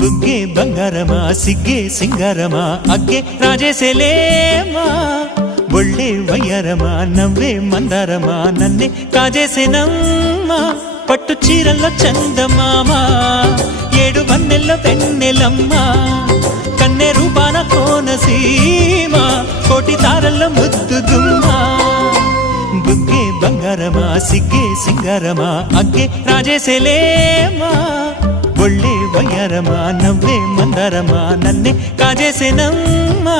బుగ్గే బంగారమా సిగ్గే సింగారమా అగ్గే రాజేసేలేమా ఒళ్ళే వయ్యారమా నవ్వే మందారమా నన్నే కాజేసేనమ్మా పట్టు చీరల్లో చందమామా ఏడు వన్నెల్లో వెన్నెలమ్మా కన్నె రూపాన కోనసీమ కోటి తారల్లో ముద్దుగుమ్మా బుగ్గే బంగారమా సిగ్గే సింగారమా అగ్గే రాజేసేలేమా ఒళ్ళే వయ్యారమా నవ్వే మందారమా నన్నే కాజేసేనమ్మా